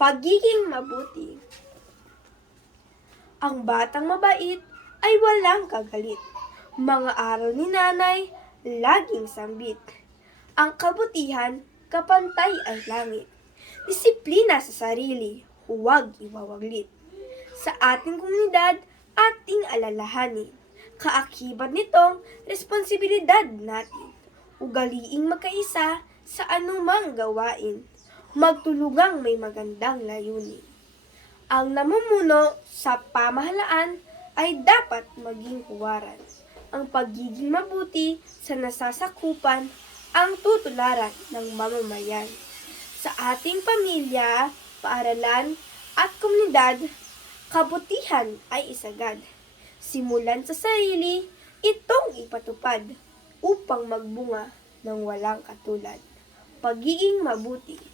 Pagiging mabuti. Ang batang mabait ay walang kagalit. Mga aral ni nanay, laging sambit. Ang kabutihan, kapantay ang langit. Disiplina sa sarili, huwag iwawaglit. Sa ating komunidad, ating alalahanin. Kaakibat nitong responsibilidad natin. Ugaliing magkaisa sa anumang gawain. Magtulungang may magandang layunin. Ang namumuno sa pamahalaan ay dapat maging huwaran. Ang pagiging mabuti sa nasasakupan ang tutularan ng mamamayan. Sa ating pamilya, paaralan at komunidad, kabutihan ay isagad. Simulan sa sarili, itong ipatupad upang magbunga ng walang katulad. Pagiging mabuti.